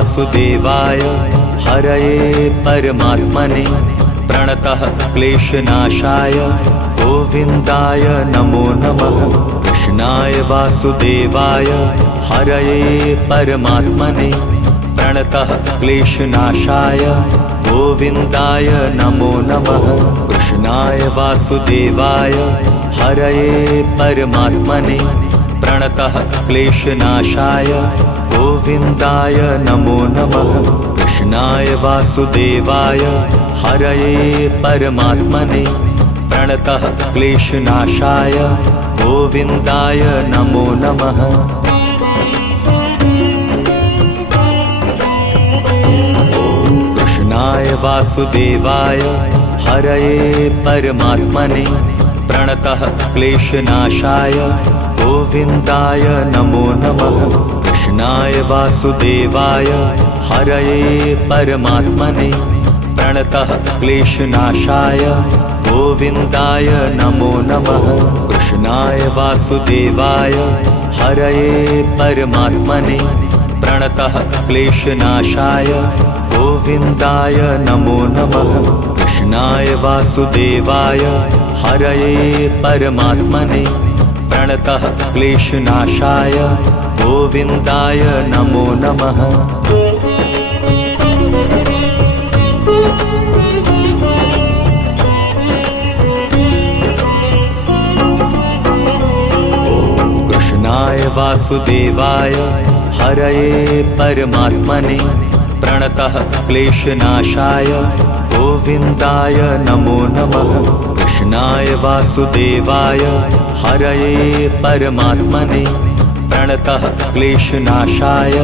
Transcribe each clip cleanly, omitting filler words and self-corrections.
वासुदेवाय हरये परमात्मने प्रणतः क्लेशनाशाय गोविन्दाय नमो नमः। कृष्णाय वासुदेवाय हरये परमात्मने प्रणतः क्लेशनाशाय गोविन्दाय नमो नमः। कृष्णाय वासुदेवाय हरये परमात्मने प्रणतः क्लेशनाशाय गोविन्दाय नमो नमः। कृष्णाय वासुदेवाय हरये परमात्मने प्रणतः क्लेशनाशाय गोविन्दाय नमो नमः। कृष्णाय वासुदेवाय हरये परमात्मने प्रणतः क्लेशनाशाय गोविन्दाय नमो नमः। कृष्णाय वासुदेवाय हरये परमात्मने प्रणतः क्लेशनाशाय गोविन्दाय नमो नमः। कृष्णाय वासुदेवाय हरये परमात्मने प्रणतः क्लेशनाशाय गोविन्दाय नमो नमः। कृष्णाय वासुदेवाय हरये परमात्मने प्रणतः क्लेशनाशाय गोविन्दाय नमो नमः। कृष्णाय वासुदेवाय हरये परमात्मने प्रणतः क्लेशनाशाय गोविन्दाय नमो नमः। कृष्णाय वासुदेवाय हरये परमात्मने प्रणतः क्लेशनाशाय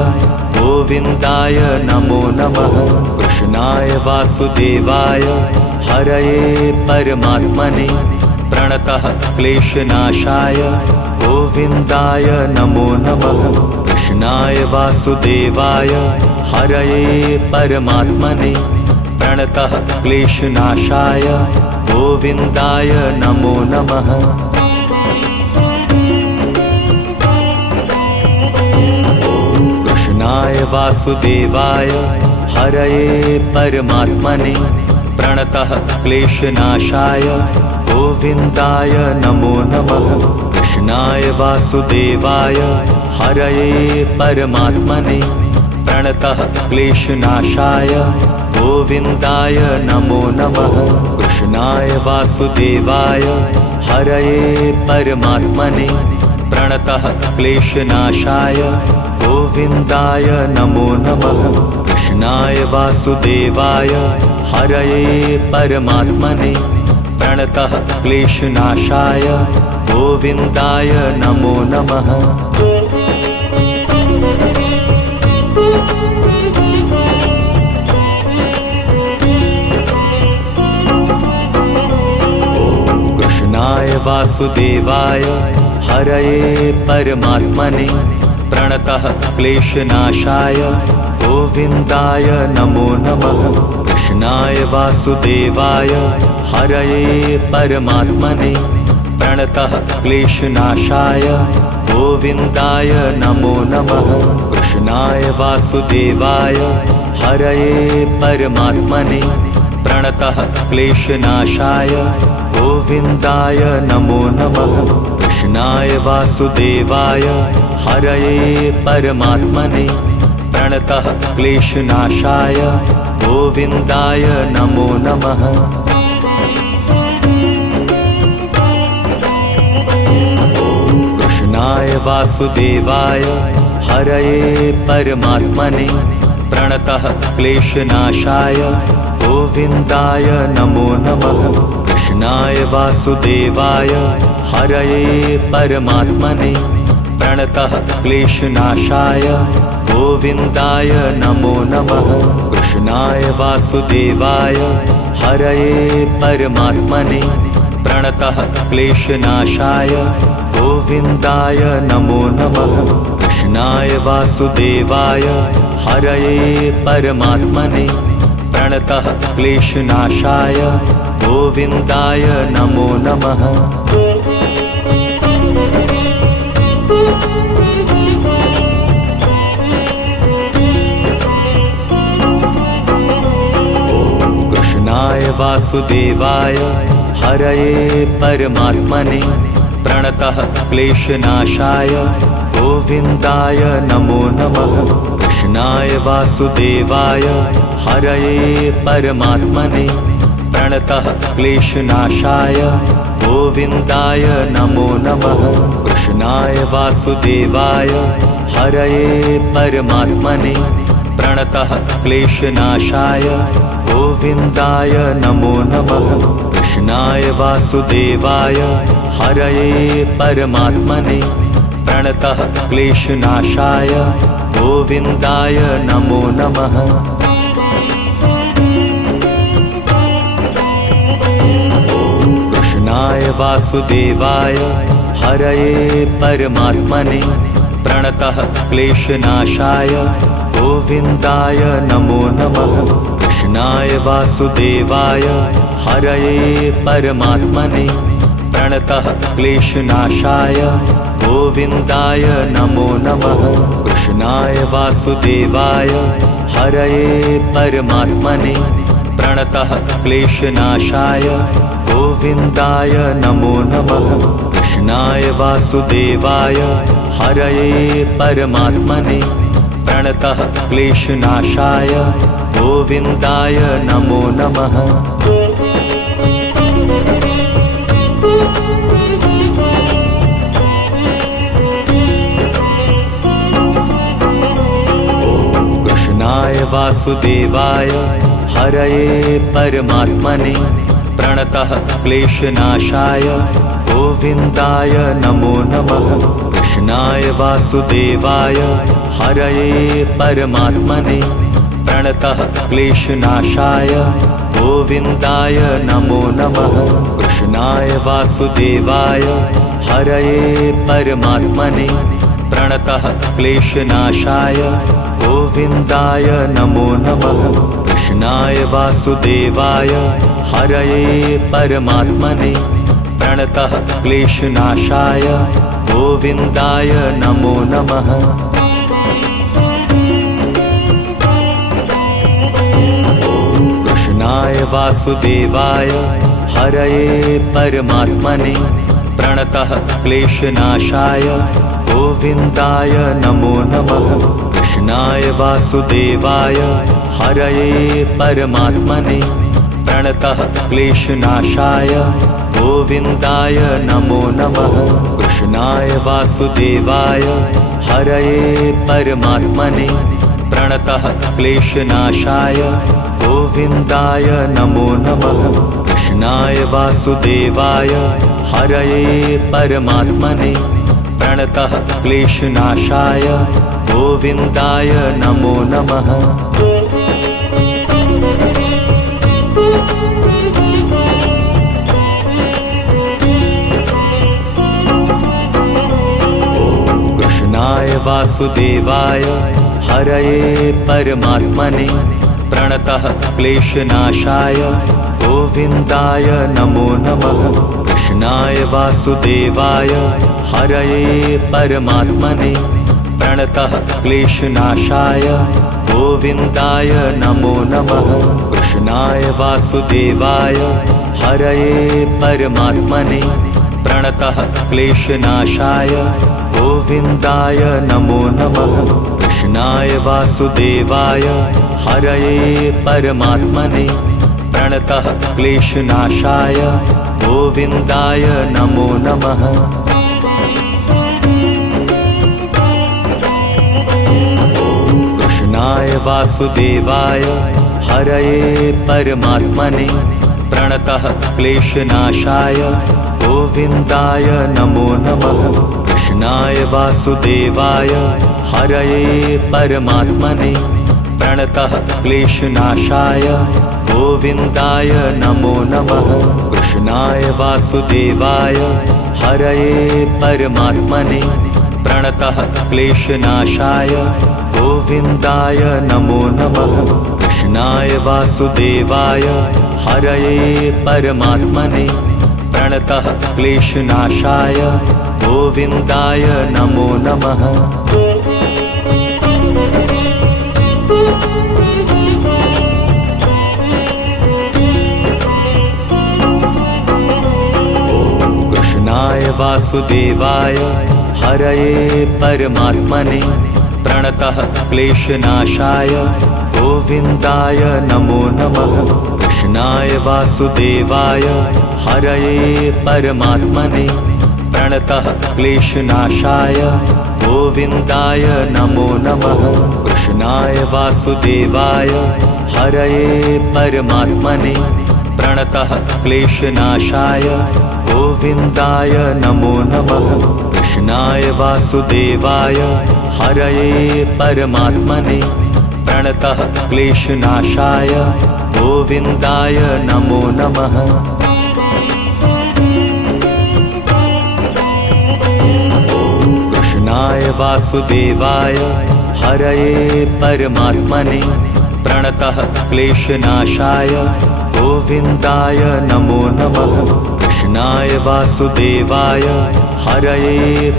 गोविन्दाय नमो नमः। कृष्णाय वासुदेवाय हरये परमात्मने प्रणतः क्लेशनाशाय गोविन्दाय नमो नमः। कृष्णाय वासुदेवाय हरये परमात्मने प्रणतः क्लेशनाशाय गोविन्दाय नमो नमः। कृष्णाय वासुदेवाय हरये परमात्मने प्रणतः क्लेशनाशाय गोविन्दाय नमो नमः। कृष्णाय वासुदेवाय हरये परमात्मने प्रणतः क्लेशनाशाय गोविन्दाय नमो नमः। कृष्णाय वासुदेवाय हरये परमात्मने प्रणतः क्लेशनाशाय गोविन्दाय नमो नमः। कृष्णाय वासुदेवाय हरये परमात्मने प्रणतः क्लेशनाशाय गोविन्दाय नमो नमः। कृष्णाय वासुदेवाय हरये परमात्मने प्रणतः क्लेशनाशाय गोविन्दाय नमो नमः। कृष्णाय वासुदेवाय हरये परमात्मने प्रणतः क्लेशनाशाय गोविन्दाय नमो नमः। कृष्णाय वासुदेवाय हरये परमात्मने प्रणतः क्लेशनाशाय गोविन्दाय नमो नमः। कृष्णाय वासुदेवाय हरये परमात्मने प्रणतः क्लेशनाशाय गोविन्दाय नमो नमः। कृष्णाय वासुदेवाय हरये परमात्मने प्रणतः क्लेशनाशाय गोविन्दाय नमो नमः। कृष्णाय वासुदेवाय हरये परमात्मने प्रणतः क्लेशनाशाय गोविन्दाय नमो नमः। कृष्णाय वासुदेवाय हरये परमात्मने प्रणतः क्लेशनाशाय गोविन्दाय नमो नमः। कृष्णाय वासुदेवाय हरये परमात्मने प्रणतः क्लेशनाशाय गोविन्दाय नमो नमः। कृष्णाय वासुदेवाय हरये परमात्मने प्रणतः क्लेशनाशाय गोविन्दाय नमो नमः। कृष्णाय वासुदेवाय हरये परमात्मने प्रणतः क्लेशनाशाय गोविन्दाय नमो नमः। कृष्णाय वासुदेवाय हरये परमात्मने प्रणतः क्लेशनाशाय गोविन्दाय नमो नमः। कृष्णाय वासुदेवाय हरये परमात्मने प्रणतः क्लेशनाशाय गोविन्दाय नमो नमः। कृष्णाय वासुदेवाय हरये परमात्मने प्रणतः क्लेशनाशाय गोविन्दाय नमो नमः। कृष्णाय वासुदेवाय हरये परमात्मने प्रणतः क्लेशनाशाय गोविन्दाय नमो नमः। कृष्णाय वासुदेवाय हरये परमात्मने प्रणतः क्लेशनाशाय गोविन्दाय नमो नमः। कृष्णाय वासुदेवाय हरये परमात्मने प्रणतः क्लेशनाशाय गोविन्दाय नमो नमः। कृष्णाय वासुदेवाय हरये परमात्मने प्रणतः क्लेशनाशाय गोविन्दाय नमो नमः। कृष्णाय वासुदेवाय हरये परमात्मने प्रणतः क्लेशनाशाय गोविन्दाय नमो नमः। कृष्णाय वासुदेवाय हरये परमात्मने प्रणतः क्लेशनाशाय गोविन्दाय नमो नमः। कृष्णाय वासुदेवाय हरये परमात्मने प्रणतः क्लेशनाशाय गोविन्दाय नमो नमः। कृष्णाय वासुदेवाय हरये परमात्मने प्रणतः क्लेशनाशाय गोविन्दाय नमो नमः। कृष्णाय वासुदेवाय हरये परमात्मने प्रणतः क्लेशनाशाय गोविन्दाय नमो नमः। कृष्णाय वासुदेवाय हरये परमात्मने प्रणतः क्लेशनाशाय गोविन्दाय नमो नमः। कृष्णाय वासुदेवाय हरये परमात्मने प्रणतः क्लेशनाशाय गोविन्दाय नमो नमः। कृष्णाय वासुदेवाय हरये परमात्मने प्रणतः क्लेशनाशाय गोविन्दाय नमो नमः। कृष्णाय वासुदेवाय हरये परमात्मने प्रणतः क्लेशनाशाय गोविन्दाय नमो नमः। कृष्णाय वासुदेवाय हरये परमात्मने प्रणतः क्लेशनाशाय गोविन्दाय नमो नमः। कृष्णाय वासुदेवाय हरये परमात्मने प्रणतः क्लेशनाशाय गोविन्दाय नमो नमः। कृष्णाय वासुदेवाय हरये परमात्मने प्रणतः क्लेशनाशाय गोविन्दाय नमो नमः। कृष्णाय वासुदेवाय हरये परमात्मने प्रणतः क्लेशनाशाय गोविन्दाय नमो नमः। कृष्णाय वासुदेवाय हरये परमात्मने प्रणतः क्लेशनाशाय गोविन्दाय नमो नमः। कृष्णाय वासुदेवाय हरये परमात्मने प्रणतः क्लेशनाशाय गोविन्दाय नमो नमः। वासुदेवाय हरये परमात्मने प्रणतः क्लेशनाशाय गोविन्दाय नमो नमः। कृष्णाय वासुदेवाय हरये परमात्मने प्रणतः क्लेशनाशाय गोविन्दाय नमो नमः। कृष्णाय वासुदेवाय हरये परमात्मने प्रणतः क्लेशनाशाय गोविन्दाय नमो नमः। कृष्णाय वासुदेवाय हरये परमात्मने प्रणतः क्लेशनाशाय गोविन्दाय नमो नमः। कृष्णाय वासुदेवाय हरये परमात्मने प्रणतः क्लेशनाशाय गोविन्दाय नमो नमः। कृष्णाय वासुदेवाय हरये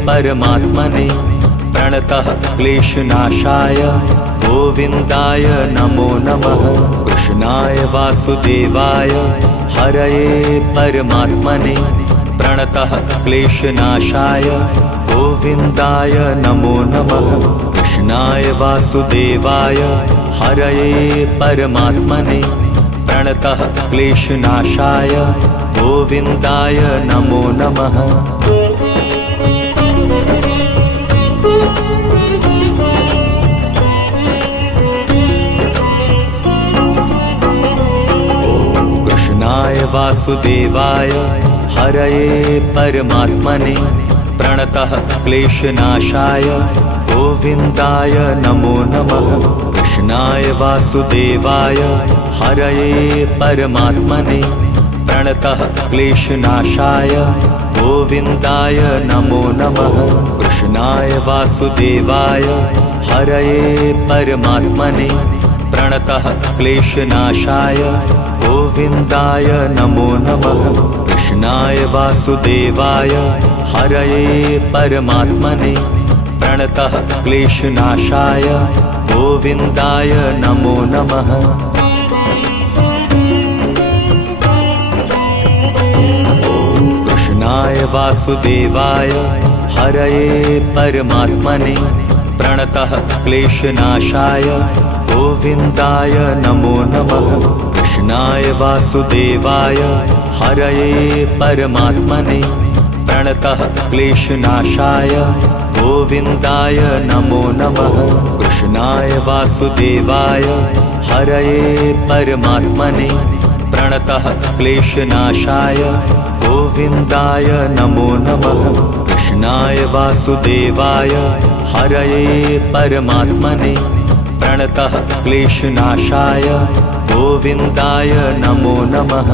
परमात्मने प्रणतः क्लेशनाशाय गोविन्दाय नमो नमः। कृष्णाय वासुदेवाय हरये परमात्मने प्रणतः क्लेशनाशाय गोविन्दाय नमो नमः। कृष्णाय वासुदेवाय हरये परमात्मने प्रणतः क्लेशनाशाय गोविन्दाय नमो नमः। कृष्णाय वासुदेवाय हरये परमात्मने प्रणतः क्लेशनाशाय गोविन्दाय नमो नमः। कृष्णाय वासुदेवाय हरये परमात्मने प्रणतः क्लेशनाशाय गोविन्दाय नमो नमः। कृष्णाय वासुदेवाय हरये परमात्मने प्रणतः क्लेशनाशाय गोविन्दाय नमो नमः। कृष्णाय वासुदेवाय हरये परमात्मने प्रणतः क्लेशनाशाय गोविन्दाय नमो नमः। कृष्णाय वासुदेवाय हरये परमात्मने प्रणतः क्लेशनाशाय गोविन्दाय नमो नमः। कृष्णाय वासुदेवाय हरये परमात्मने प्रणतः क्लेशनाशाय गोविन्दाय नमो नमः। कृष्णाय वासुदेवाय हरये परमात्मने प्रणतः क्लेशनाशाय गोविन्दाय नमो नमः। कृष्णाय वासुदेवाय हरये परमात्मने प्रणतः क्लेशनाशाय गोविन्दाय नमो नमः।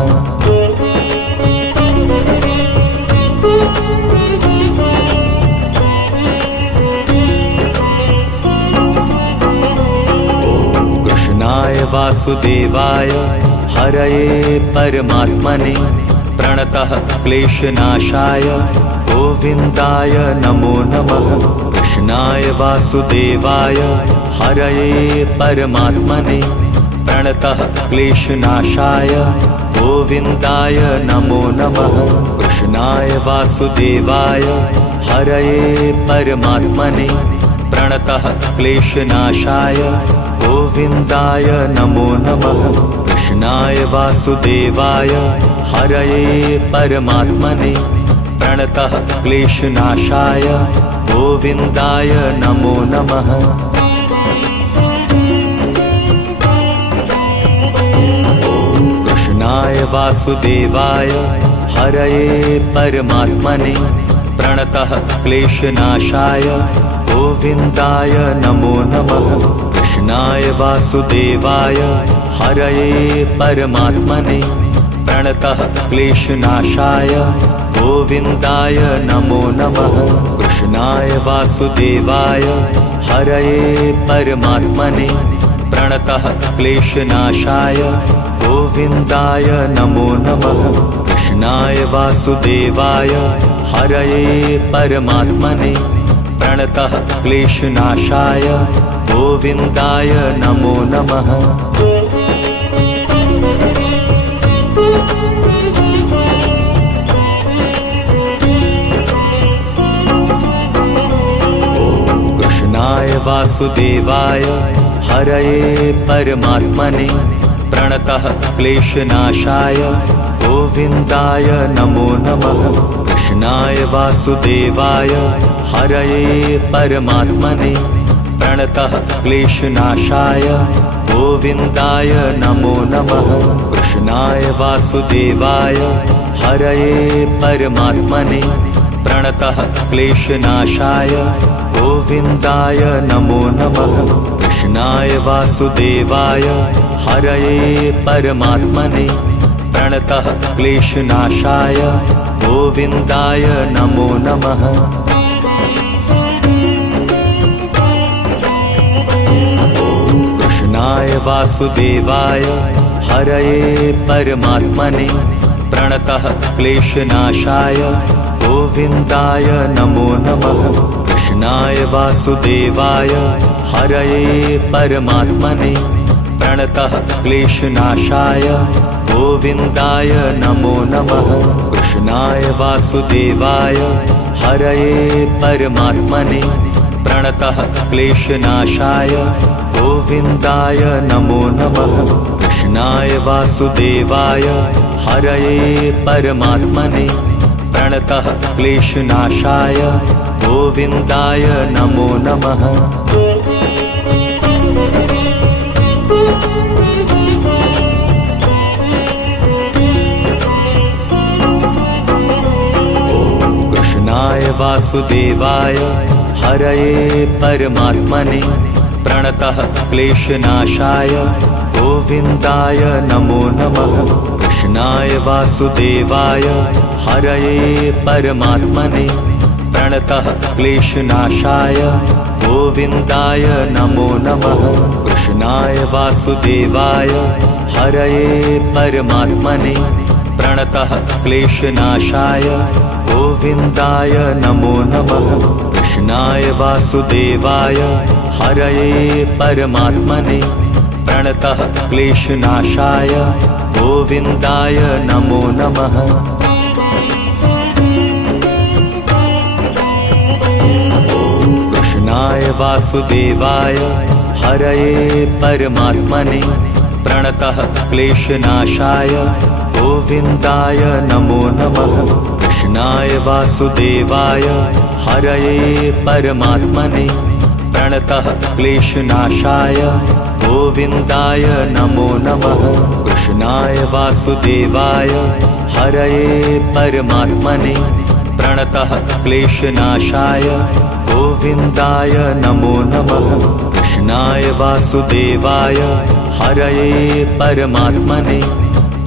कृष्णाय वासुदेवाय हरये परमात्मने प्रणतः क्लेशनाशाय गोविन्दाय नमो नमः। कृष्णाय वासुदेवाय हरये परमात्मने प्रणतः क्लेशनाशाय गोविन्दाय नमो नमः। कृष्णाय वासुदेवाय हरये परमात्मने प्रणतः क्लेशनाशाय गोविन्दाय नमो नमः। कृष्णाय वासुदेवाय हरये परमात्मने प्रणतः क्लेशनाशाय गोविन्दाय नमो नमः। कृष्णाय वासुदेवाय हरये परमात्मने प्रणतः क्लेशनाशाय गोविन्दाय नमो नमः। कृष्णाय वासुदेवाय हरये परमात्मने प्रणतः क्लेशनाशाय गोविन्दाय नमो नमः। कृष्णाय वासुदेवाय हरये परमात्मने प्रणतः क्लेशनाशाय गोविन्दाय नमो नमः। कृष्णाय वासुदेवाय हरये परमात्मने प्रणतः क्लेशनाशाय गोविन्दाय नमो नमः। वासुदेवाय हरये परमात्मने प्रणतः क्लेशनाशाय गोविन्दाय नमो नमः। कृष्णाय वासुदेवाय हरये परमात्मने प्रणतः क्लेशनाशाय गोविन्दाय नमो नमः। कृष्णाय वासुदेवाय हरये परमात्मने प्रणतः क्लेशनाशाय गोविन्दाय नमो नमः। कृष्णाय वासुदेवाय हरये परमात्मने प्रणतः क्लेशनाशाय गोविन्दाय नमो नमः। कृष्णाय वासुदेवाय हरये परमात्मने प्रणतः क्लेशनाशाय गोविन्दाय नमो नमः। कृष्णाय वासुदेवाय हरये परमात्मने प्रणतः क्लेशनाशाय गोविन्दाय नमो नमः। कृष्णाय वासुदेवाय हरये परमात्मने प्रणतः क्लेशनाशाय गोविन्दाय नमो नमः। कृष्णाय वासुदेवाय हरये परमात्मने प्रणतः क्लेशनाशाय गोविन्दाय नमो नमः। कृष्णाय वासुदेवाय हरये परमात्मने प्रणतः क्लेशनाशाय गोविन्दाय नमो नमः। कृष्णाय वासुदेवाय हरये परमात्मने प्रणतः क्लेशनाशाय गोविन्दाय नमो नमः। कृष्णाय वासुदेवाय हरये परमात्मने प्रणतः क्लेशनाशाय गोविन्दाय नमो नमः। कृष्णाय वासुदेवाय हरये परमात्मने प्रणतः क्लेशनाशाय गोविन्दाय नमो नमः। कृष्णाय वासुदेवाय हरये परमात्मने प्रणतः क्लेशनाशाय गोविन्दाय नमो नमः। कृष्णाय वासुदेवाय हरये परमात्मने प्रणतः क्लेशनाशाय गोविन्दाय नमो नमः। कृष्णाय वासुदेवाय हरये परमात्मने प्रणतः क्लेशनाशाय गोविन्दाय नमो नमः। कृष्णाय वासुदेवाय हरये परमात्मने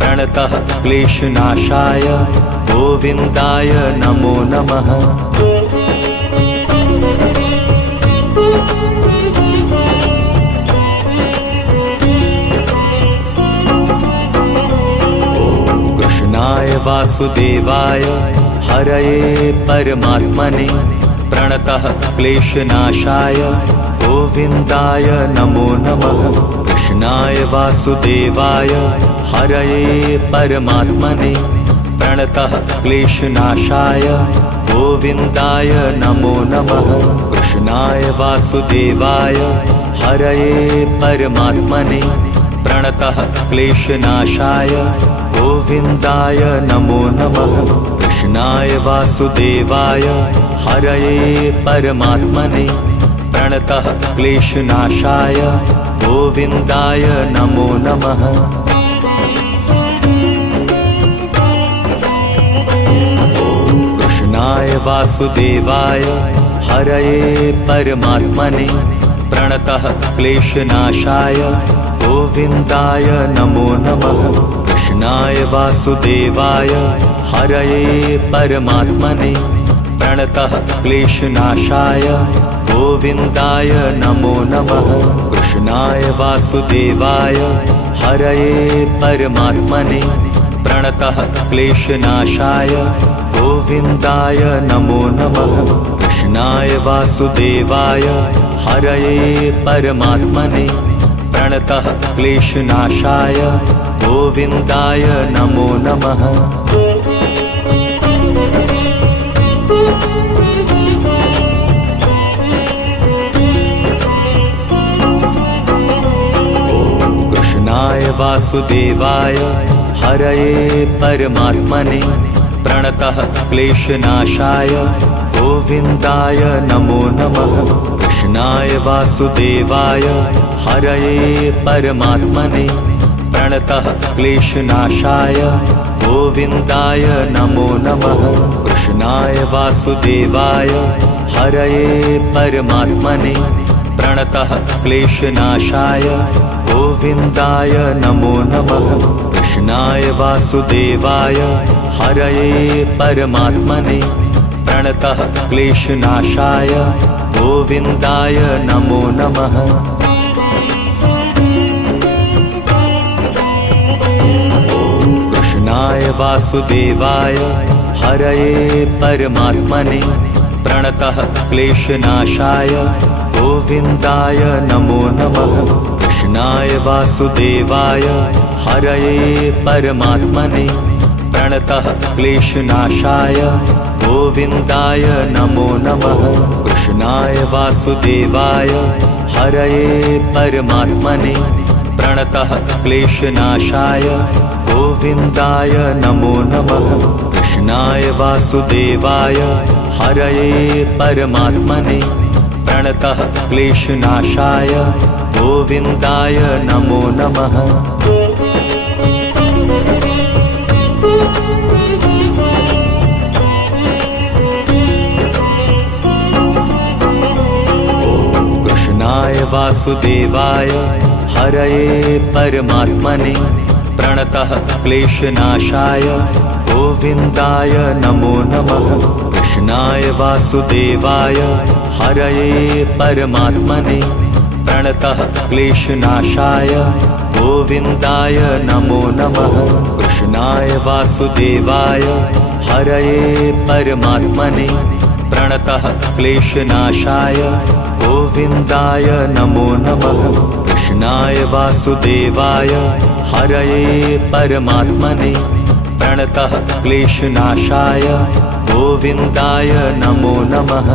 प्रणतः क्लेशनाशाय गोविन्दाय नमो नमः। कृष्णाय वासुदेवाय हरये परमात्मने प्रणतः क्लेशनाशाय गोविन्दाय नमो नमः। कृष्णाय वासुदेवाय हरये परमात्मने प्रणतः क्लेशनाशाय गोविन्दाय नमो नमः। कृष्णाय वासुदेवाय हरये परमात्मने प्रणतः क्लेशनाशाय गोविन्दाय नमो नमः। कृष्णाय वासुदेवाय हरये परमात्मने प्रणतः क्लेशनाशाय गोविन्दाय नमो नमः। कृष्णाय वासुदेवाय हरये परमात्मने प्रणतः क्लेशनाशाय गोविन्दाय नमो नमः। कृष्णाय वासुदेवाय हरये परमात्मने प्रणतः क्लेशनाशाय गोविन्दाय नमो नमः। कृष्णाय वासुदेवाय हरये परमात्मने प्रणतः क्लेशनाशाय गोविन्दाय नमो नमः। कृष्णाय वासुदेवाय हरये परमात्मने प्रणतः क्लेशनाशाय गोविन्दाय नमो नमः। कृष्णाय वासुदेवाय हरये परमात्मने प्रणतः क्लेशनाशाय गोविन्दाय नमो नमः। कृष्णाय वासुदेवाय हरये परमात्मने प्रणतः क्लेशनाशाय गोविन्दाय नमो नमः। कृष्णाय वासुदेवाय हरये परमात्मने प्रणतः क्लेशनाशाय गोविन्दाय नमो नमः। कृष्णाय वासुदेवाय हरये परमात्मने प्रणतः क्लेशनाशाय गोविन्दाय नमो नमः। कृष्णाय वासुदेवाय हरये परमात्मने प्रणतः क्लेशनाशाय गोविन्दाय नमो नमः। कृष्णाय वासुदेवाय हरये परमात्मने प्रणतः क्लेशनाशाय गोविन्दाय नमो नमः। कृष्णाय वासुदेवाय हरये परमात्मने प्रणतः क्लेशनाशाय गोविन्दाय नमो नमः। कृष्णाय वासुदेवाय हरये परमात्मने प्रणतः क्लेशनाशाय गोविन्दाय नमो नमः। कृष्णाय वासुदेवाय हरये परमात्मने प्रणतः क्लेशनाशाय गोविन्दाय नमो नमः। कृष्णाय वासुदेवाय हरये परमात्मने प्रणतः क्लेशनाशाय गोविन्दाय नमो नमः। कृष्णाय वासुदेवाय हरये परमात्मने प्रणतः क्लेशनाशाय गोविन्दाय नमो नमः। कृष्णाय वासुदेवाय हरये परमात्मने प्रणतः क्लेशनाशाय गोविन्दाय नमो नमः।